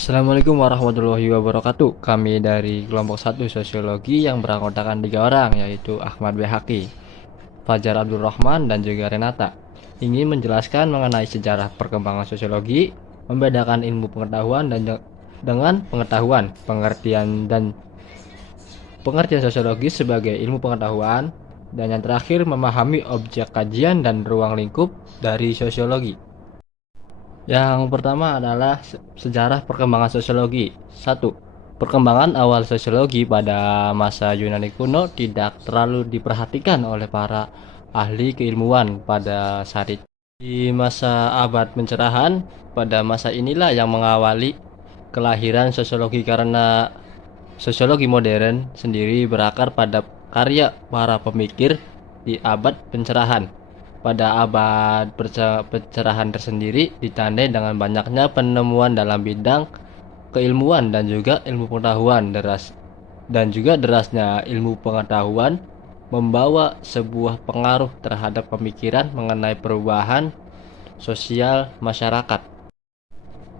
Assalamualaikum warahmatullahi wabarakatuh. Kami dari kelompok 1 Sosiologi yang beranggotakan 3 orang, yaitu Ahmad Behaki, Fajar Abdul Rahman, dan juga Renata, ingin menjelaskan mengenai sejarah perkembangan sosiologi, membedakan ilmu pengetahuan dengan pengetahuan, pengertian sosiologi sebagai ilmu pengetahuan, dan yang terakhir memahami objek kajian dan ruang lingkup dari sosiologi. Yang pertama adalah sejarah perkembangan sosiologi. 1. Perkembangan awal sosiologi pada masa Yunani kuno tidak terlalu diperhatikan oleh para ahli keilmuan pada saat itu. Di masa abad pencerahan, pada masa inilah yang mengawali kelahiran sosiologi, karena sosiologi modern sendiri berakar pada karya para pemikir di abad pencerahan. Pada abad pencerahan tersendiri ditandai dengan banyaknya penemuan dalam bidang keilmuan dan juga ilmu pengetahuan derasnya ilmu pengetahuan membawa sebuah pengaruh terhadap pemikiran mengenai perubahan sosial masyarakat.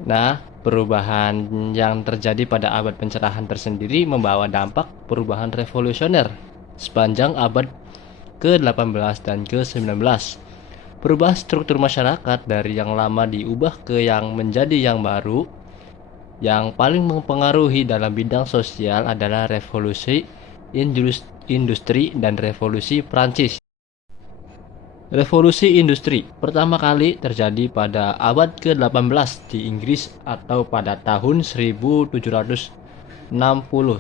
Nah, perubahan yang terjadi pada abad pencerahan tersendiri membawa dampak perubahan revolusioner sepanjang abad ke-18 dan ke-19. Perubahan struktur masyarakat dari yang lama diubah ke yang menjadi yang baru. Yang paling mempengaruhi dalam bidang sosial adalah revolusi industri dan revolusi Prancis. Revolusi industri pertama kali terjadi pada abad ke-18 di Inggris atau pada tahun 1760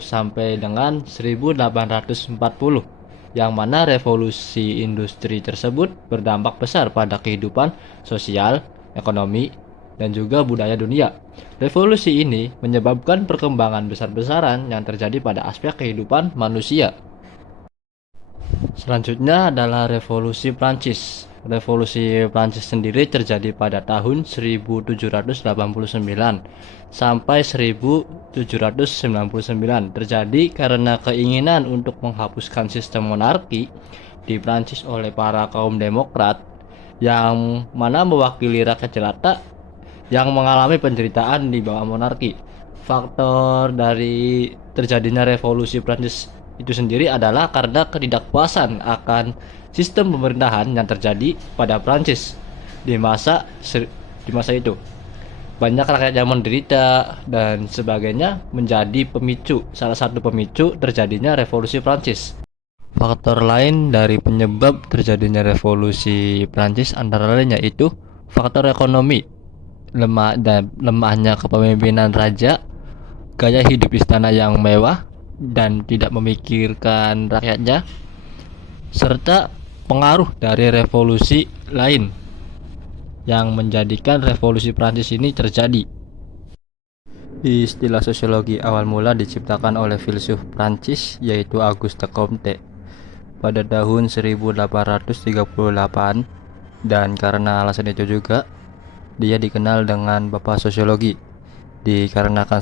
sampai dengan 1840, yang mana revolusi industri tersebut berdampak besar pada kehidupan sosial, ekonomi, dan juga budaya dunia. Revolusi ini menyebabkan perkembangan besar-besaran yang terjadi pada aspek kehidupan manusia. Selanjutnya adalah Revolusi Prancis. Revolusi Prancis sendiri terjadi pada tahun 1789 sampai 1799. Terjadi karena keinginan untuk menghapuskan sistem monarki di Prancis oleh para kaum demokrat, yang mana mewakili rakyat jelata yang mengalami penderitaan di bawah monarki. Faktor dari terjadinya revolusi Prancis itu sendiri adalah karena ketidakpuasan akan sistem pemerintahan yang terjadi pada Prancis di masa itu. Banyak rakyat yang menderita dan sebagainya menjadi salah satu pemicu terjadinya revolusi Prancis. Faktor lain dari penyebab terjadinya revolusi Prancis antara lain yaitu faktor ekonomi, lemahnya kepemimpinan raja, gaya hidup istana yang mewah dan tidak memikirkan rakyatnya, serta pengaruh dari revolusi lain yang menjadikan revolusi Prancis ini terjadi. Istilah sosiologi awal mula diciptakan oleh filsuf Prancis yaitu Auguste Comte pada tahun 1838, dan karena alasan itu juga dia dikenal dengan Bapak Sosiologi, dikenalkan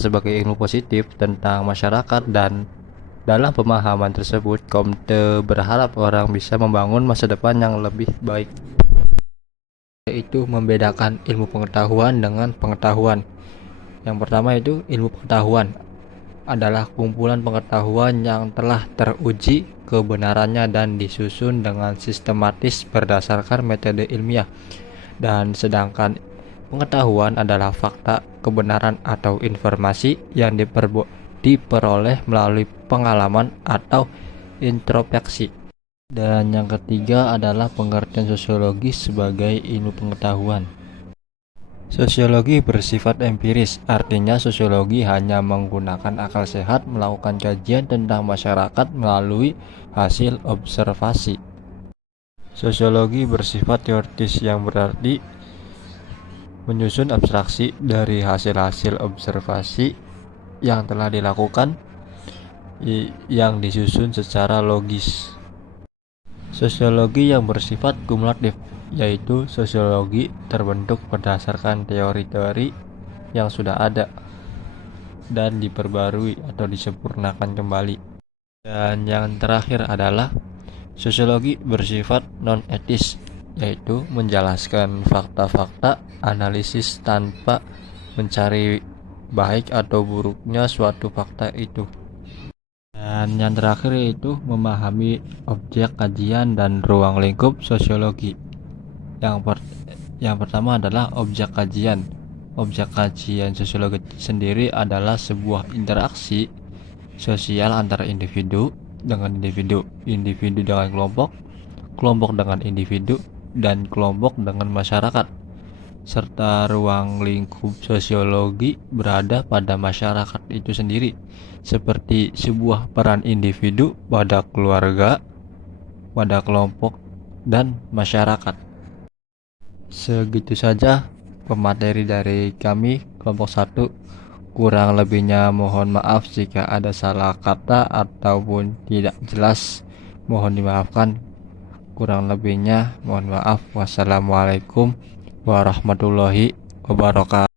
sebagai ilmu positif tentang masyarakat. Dan dalam pemahaman tersebut, Comte berharap orang bisa membangun masa depan yang lebih baik, yaitu membedakan ilmu pengetahuan dengan pengetahuan. Yang pertama itu ilmu pengetahuan adalah kumpulan pengetahuan yang telah teruji kebenarannya dan disusun dengan sistematis berdasarkan metode ilmiah. Dan sedangkan pengetahuan adalah fakta, kebenaran, atau informasi yang diperoleh melalui pengalaman atau introspeksi. Dan yang ketiga adalah pengertian sosiologi sebagai ilmu pengetahuan. Sosiologi bersifat empiris, artinya sosiologi hanya menggunakan akal sehat melakukan kajian tentang masyarakat melalui hasil observasi. Sosiologi bersifat teoritis, yang berarti menyusun abstraksi dari hasil-hasil observasi yang telah dilakukan yang disusun secara logis. Sosiologi yang bersifat kumulatif, yaitu sosiologi terbentuk berdasarkan teori-teori yang sudah ada dan diperbarui atau disempurnakan kembali. Dan yang terakhir adalah sosiologi bersifat non-etis, yaitu menjelaskan fakta-fakta, analisis tanpa mencari baik atau buruknya suatu fakta itu. Dan yang terakhir yaitu memahami objek kajian dan ruang lingkup sosiologi. Yang pertama adalah objek kajian. Objek kajian sosiologi sendiri adalah sebuah interaksi sosial antara individu dengan individu, individu dengan kelompok, kelompok dengan individu, dan kelompok dengan masyarakat. Serta ruang lingkup sosiologi berada pada masyarakat itu sendiri, seperti sebuah peran individu pada keluarga, pada kelompok, dan masyarakat. Segitu saja pemateri dari kami kelompok 1. Kurang lebihnya mohon maaf jika ada salah kata ataupun tidak jelas, mohon dimaafkan. Kurang lebihnya mohon maaf. Wassalamualaikum warahmatullahi wabarakatuh.